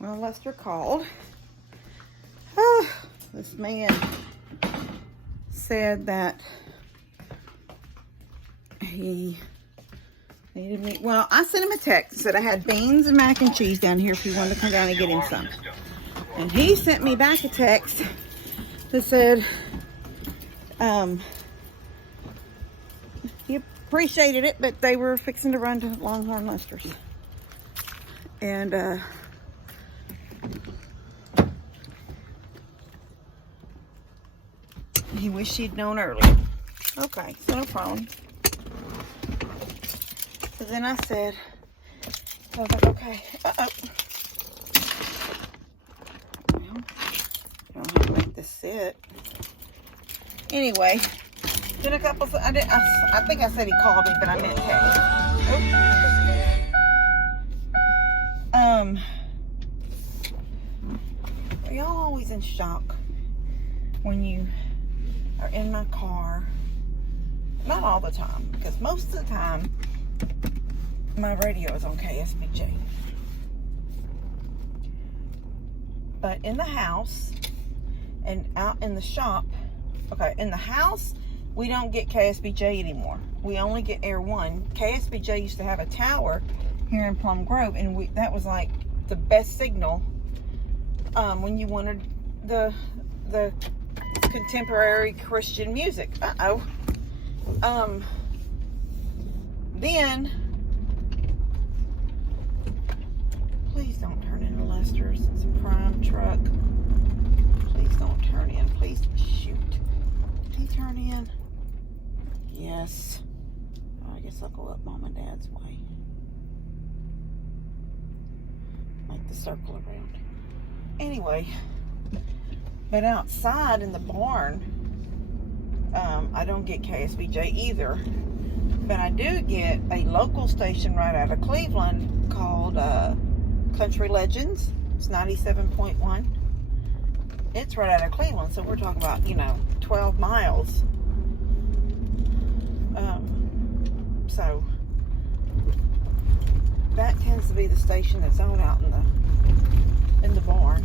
Well, Lester called. This man said that he needed me. Well, I sent him a text, said I had beans and mac and cheese down here if he wanted to come down and get him some. And he sent me back a text that said he appreciated it, but they were fixing to run to Longhorn Lester's. And he wished he'd known earlier. Okay, so no problem. So then I said, I was like, okay, well, I don't have to make this sit. Anyway, then a couple, I think I said he called me, but I meant text. Are y'all always in shock when you are in my car? Not all the time, because most of the time my radio is on KSBJ. But in the house and out in the shop, okay, in the house we don't get KSBJ anymore. We only get Air One. KSBJ used to have a tower here in Plum Grove, and that was like the best signal when you wanted the contemporary Christian music. Then please don't turn into Lester's. It's a prime truck. Please don't turn in. Please shoot. Did he turn in? Yes. Oh, I guess I'll go up Mom and Dad's way. Make the circle around. Anyway, but outside in the barn, I don't get KSBJ either. But I do get a local station right out of Cleveland called Country Legends. It's 97.1. It's right out of Cleveland, so we're talking about, 12 miles. So that tends to be the station that's on out in the barn.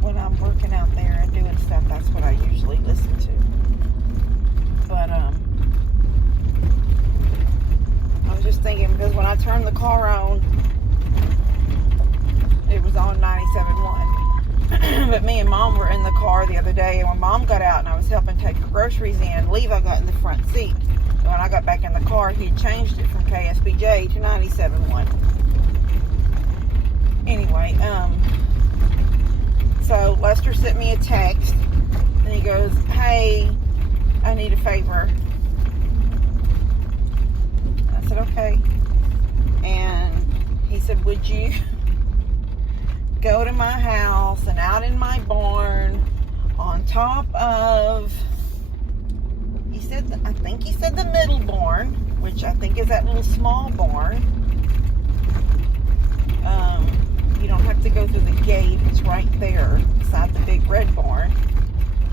When I'm working out there and doing stuff, that's what I usually listen to. But I was just thinking, because when I turned the car on, it was on 97.1. But me and Mom were in the car the other day, and when Mom got out and I was helping take her groceries in, Levi got in the front seat. And when I got back in the car, he had changed it from KSBJ to 97.1. Anyway, so Lester sent me a text, and he goes, hey, I need a favor. I said, okay. And he said, would you go to my house and out in my barn on top of, I think he said the middle barn, which I think is that little small barn. You don't have to go through the gate. It's right there beside the big red barn.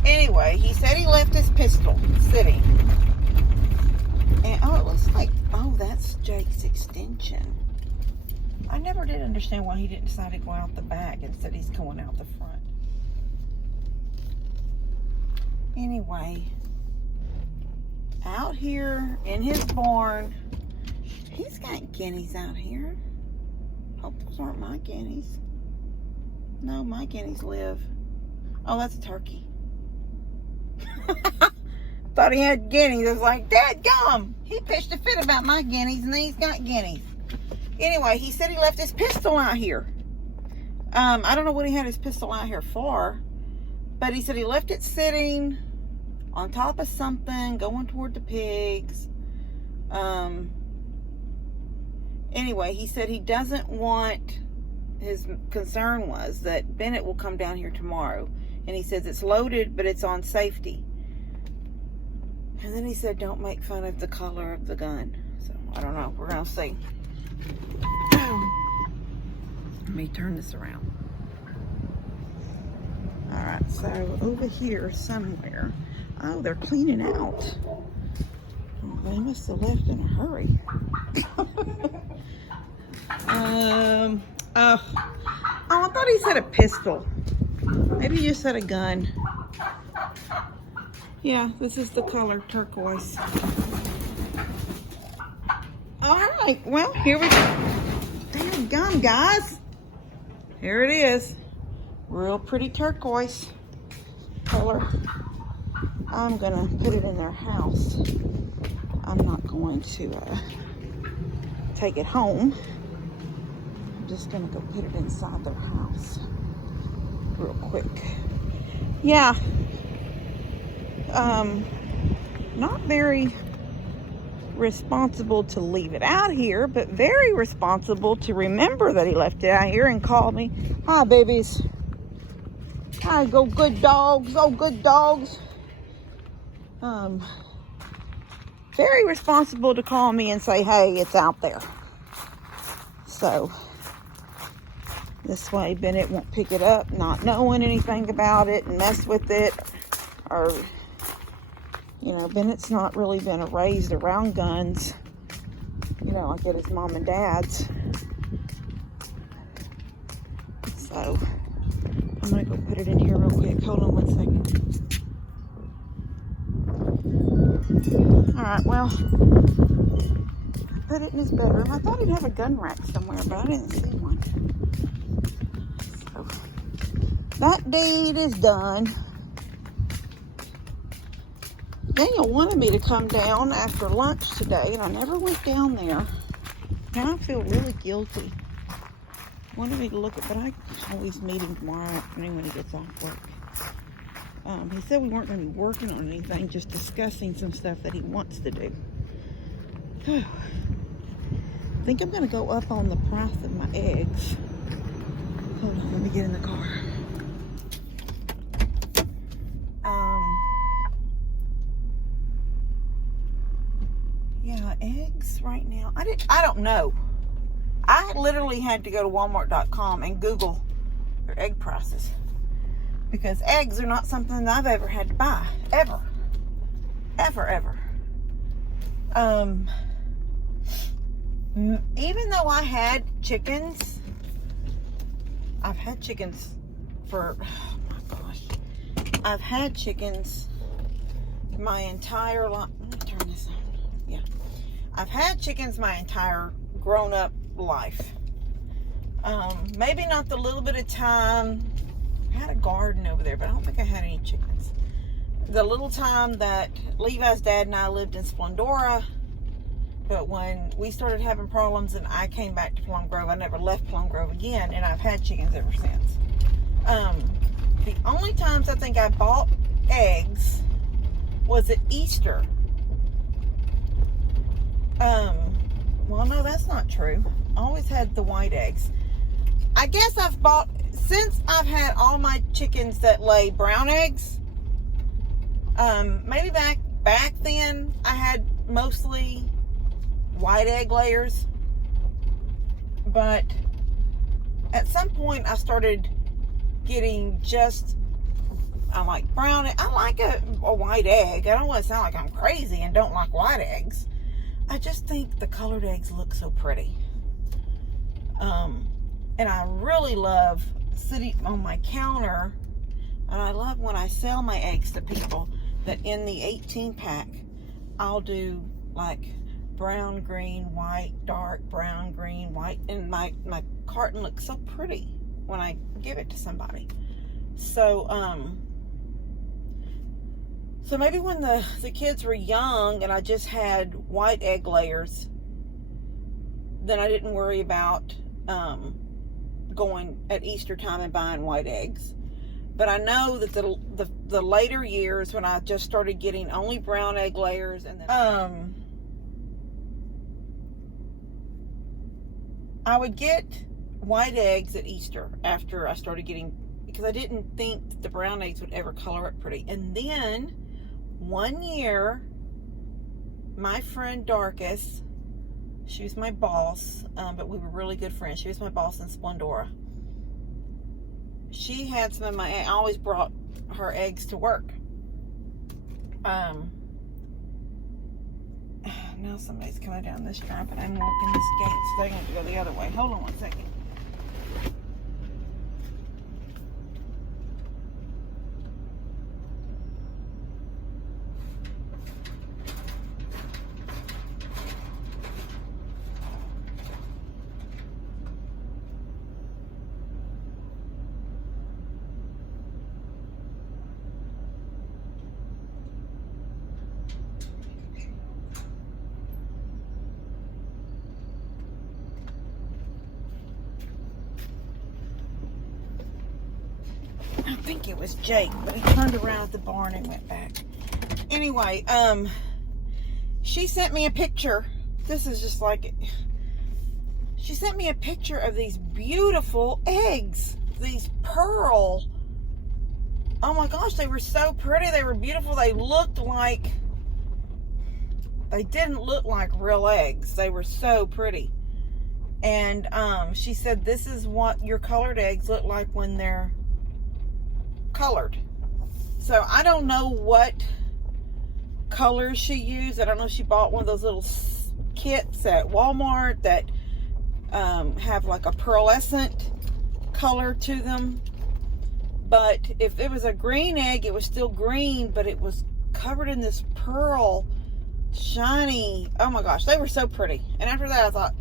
Anyway, he said he left his pistol sitting. And, it looks like, that's Jake's extension. I never did understand why he didn't decide to go out the back. Instead, he's going out the front. Anyway, out here in his barn, he's got guineas out here. Hope those aren't my guineas. No, my guineas live. Oh, that's a turkey. Thought he had guineas. I was like, dadgum, he pitched a fit about my guineas, and then he's got guineas. Anyway, he said he left his pistol out here. I don't know what he had his pistol out here for, but he said he left it sitting on top of something, going toward the pigs. Anyway, he said he doesn't want, his concern was that Bennett will come down here tomorrow. And he says it's loaded, but it's on safety. And then he said, don't make fun of the color of the gun. So, I don't know. We're going to see. Let me turn this around. Alright, so over here somewhere. Oh, they're cleaning out. Oh, they must have left in a hurry. thought he said a pistol. Maybe you said a gun. Yeah, this is the color turquoise. All right, well, here we go. Damn gum, guys. Here it is. Real pretty turquoise color. I'm gonna put it in their house. I'm not going to take it home. I'm just gonna go put it inside their house real quick. Yeah. Not very responsible to leave it out here, but very responsible to remember that he left it out here and called me. Hi, babies. Hi, go good dogs. Oh, good dogs. Very responsible to call me and say, hey, it's out there. So this way Bennett won't pick it up, not knowing anything about it and mess with it. Or, you know, Bennett's not really been raised around guns, you know, like at his mom and dad's. So I'm gonna go put it in here real quick. Hold on 1 second. All right, well, I put it in his bedroom. I thought he'd have a gun rack somewhere, but I didn't see one. So that deed is done. Daniel wanted me to come down after lunch today, and I never went down there. Now I feel really guilty. Wanted me to look at, but I always meet him tomorrow afternoon when he gets off work. He said we weren't going to be working on anything, just discussing some stuff that he wants to do. I think I'm going to go up on the price of my eggs. Hold on, let me get in the car. Yeah, eggs right now. I don't know. I literally had to go to Walmart.com and Google their egg prices. Because eggs are not something that I've ever had to buy. Ever. Ever. Even though I had chickens, I've had chickens for, oh my gosh. I've had chickens my entire life. Let me turn this on. Yeah. I've had chickens my entire grown up life. Maybe not the little bit of time. I had a garden over there, but I don't think I had any chickens. The little time that Levi's dad and I lived in Splendora, but when we started having problems and I came back to Plum Grove, I never left Plum Grove again, and I've had chickens ever since. The only times I think I bought eggs was at Easter. Well, no, that's not true. I always had the white eggs. I guess I've bought, since I've had all my chickens that lay brown eggs, maybe back then I had mostly white egg layers, but at some point I started getting just, I like brown, I like a white egg. I don't want to sound like I'm crazy and don't like white eggs. I just think the colored eggs look so pretty. And I really love sitting on my counter, and I love when I sell my eggs to people that in the 18 pack, I'll do like brown, green, white, dark, brown, green, white, and my carton looks so pretty when I give it to somebody. So, so maybe when the kids were young and I just had white egg layers, then I didn't worry about going at Easter time and buying white eggs. But I know that the later years when I just started getting only brown egg layers, and then I would get white eggs at Easter after I started getting, because I didn't think that the brown eggs would ever color it pretty. And then one year, my friend Darkus, she was my boss, but we were really good friends. She was my boss in Splendora. She had some of my, I always brought her eggs to work. Now somebody's coming down this drive, but I'm walking this gate, so they're going to go the other way. Hold on 1 second. I think it was Jake, but he turned around at the barn and went back. Anyway, she sent me a picture. This is just like it. She sent me a picture of these beautiful eggs. These pearl. Oh my gosh, they were so pretty. They were beautiful. They looked like, they didn't look like real eggs. They were so pretty. And she said, this is what your colored eggs look like when they're colored. So I don't know what colors she used. I don't know if she bought one of those little kits at Walmart that have like a pearlescent color to them. But if it was a green egg, it was still green, but it was covered in this pearl, shiny. Oh my gosh, they were so pretty. And after that, I thought,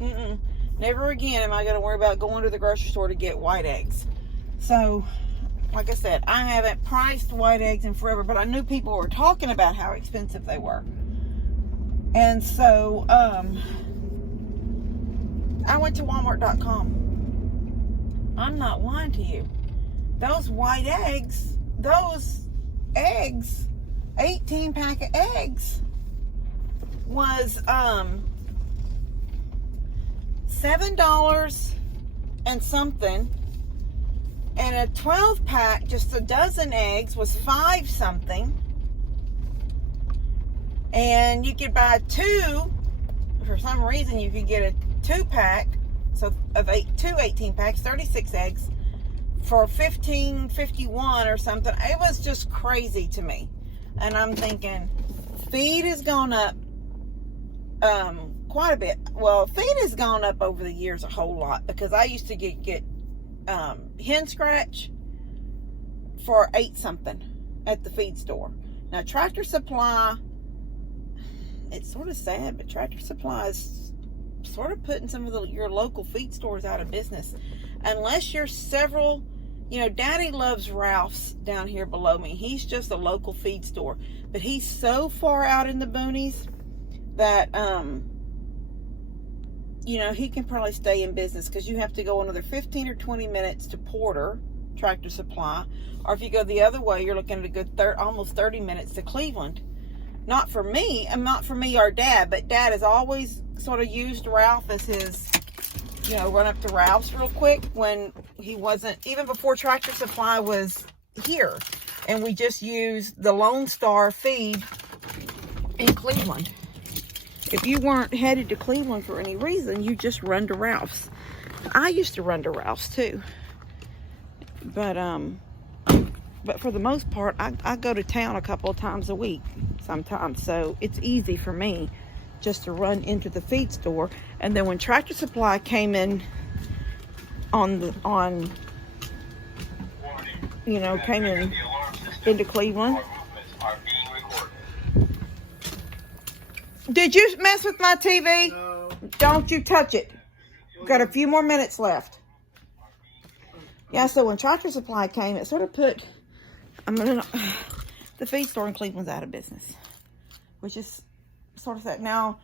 never again am I going to worry about going to the grocery store to get white eggs. So, like I said, I haven't priced white eggs in forever, but I knew people were talking about how expensive they were. And so, I went to Walmart.com. I'm not lying to you. Those white eggs, 18 pack of eggs was $7 and something, and a 12 pack, just a dozen eggs, was $5 something. And you could buy two. For some reason you could get a 2-pack, so of two 18 packs, 36 eggs, for $15.51 or something. It was just crazy to me. And I'm thinking, feed has gone up quite a bit. Well, feed has gone up over the years a whole lot, because I used to get hen scratch for $8 something at the feed store. Now Tractor Supply, it's sort of sad, but Tractor Supply is sort of putting some of your local feed stores out of business, unless you're several. You know, Daddy loves Ralph's down here below me. He's just a local feed store, but he's so far out in the boonies that you know, he can probably stay in business, because you have to go another 15 or 20 minutes to Porter, Tractor Supply, or if you go the other way, you're looking at a good almost 30 minutes to Cleveland. Not for me, and not for me or Dad, but Dad has always sort of used Ralph as his, you know, run up to Ralph's real quick when he wasn't, even before Tractor Supply was here, and we just used the Lone Star feed in Cleveland. If you weren't headed to Cleveland for any reason, you just run to Ralph's. I used to run to Ralph's too, but for the most part, I go to town a couple of times a week sometimes, so it's easy for me just to run into the feed store. And then when Tractor Supply came in came into Cleveland. Did you mess with my TV? No. Don't you touch it. We've got a few more minutes left. Yeah, so when Tractor Supply came, it sort of put, the feed store in Cleveland's out of business, which is sort of sad. Now,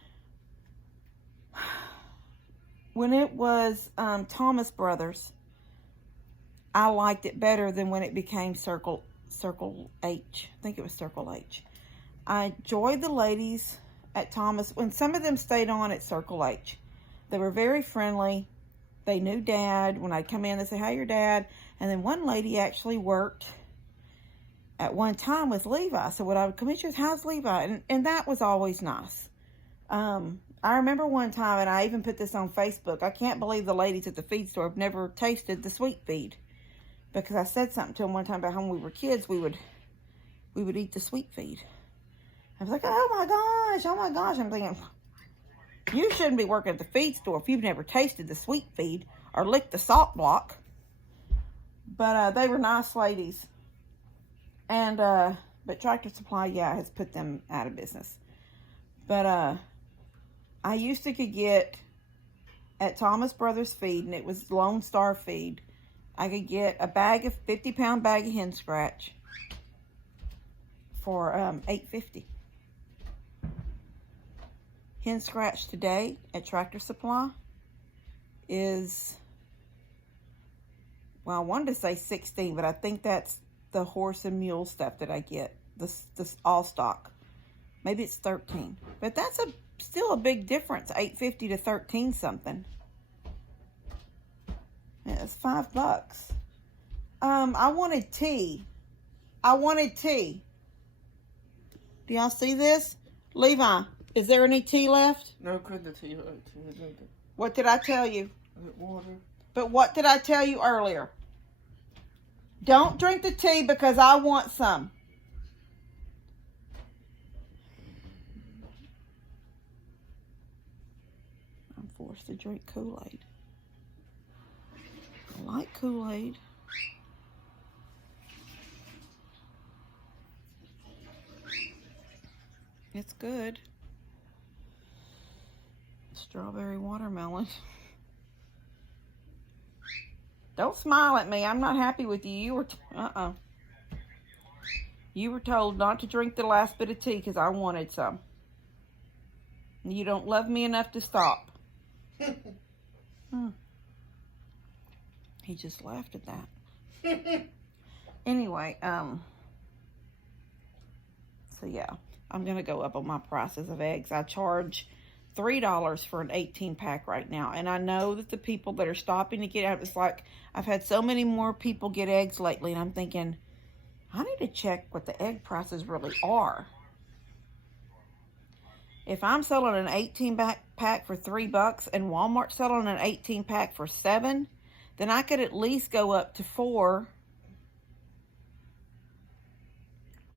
when it was Thomas Brothers, I liked it better than when it became Circle H. I think it was Circle H. I enjoyed the ladies at Thomas, when some of them stayed on at Circle H. They were very friendly. They knew Dad. When I'd come in, they'd say, "Hi, your Dad." And then one lady actually worked at one time with Levi. So when I would come in, she was, "How's Levi?" And that was always nice. I remember one time, and I even put this on Facebook, I can't believe the ladies at the feed store have never tasted the sweet feed. Because I said something to them one time about how when we were kids, we would eat the sweet feed. I was like, oh my gosh. I'm thinking, you shouldn't be working at the feed store if you've never tasted the sweet feed or licked the salt block. But they were nice ladies. And but Tractor Supply, yeah, has put them out of business. But I used to could get at Thomas Brothers Feed, and it was Lone Star Feed. I could get a 50-pound bag of hen scratch for $8.50. Hen scratch today at Tractor Supply is, well, I wanted to say 16, but I think that's the horse and mule stuff that I get. This all stock. Maybe it's 13. But that's still a big difference. $8.50 to 13 something. Yeah, it's $5. I wanted tea. Do y'all see this? Levi, is there any tea left? No, could the tea. What did I tell you? Water. But what did I tell you earlier? Don't drink the tea because I want some. I'm forced to drink Kool-Aid. I like Kool-Aid. It's good. Strawberry watermelon. Don't smile at me. I'm not happy with you. You were, You were told not to drink the last bit of tea because I wanted some. You don't love me enough to stop. He just laughed at that. Anyway, so yeah, I'm going to go up on my prices of eggs. I charge $3 for an 18 pack right now. And I know that the people that are stopping to get out, it's like, I've had so many more people get eggs lately, and I'm thinking, I need to check what the egg prices really are. If I'm selling an 18 pack for $3 and Walmart's selling an 18 pack for $7, then I could at least go up to $4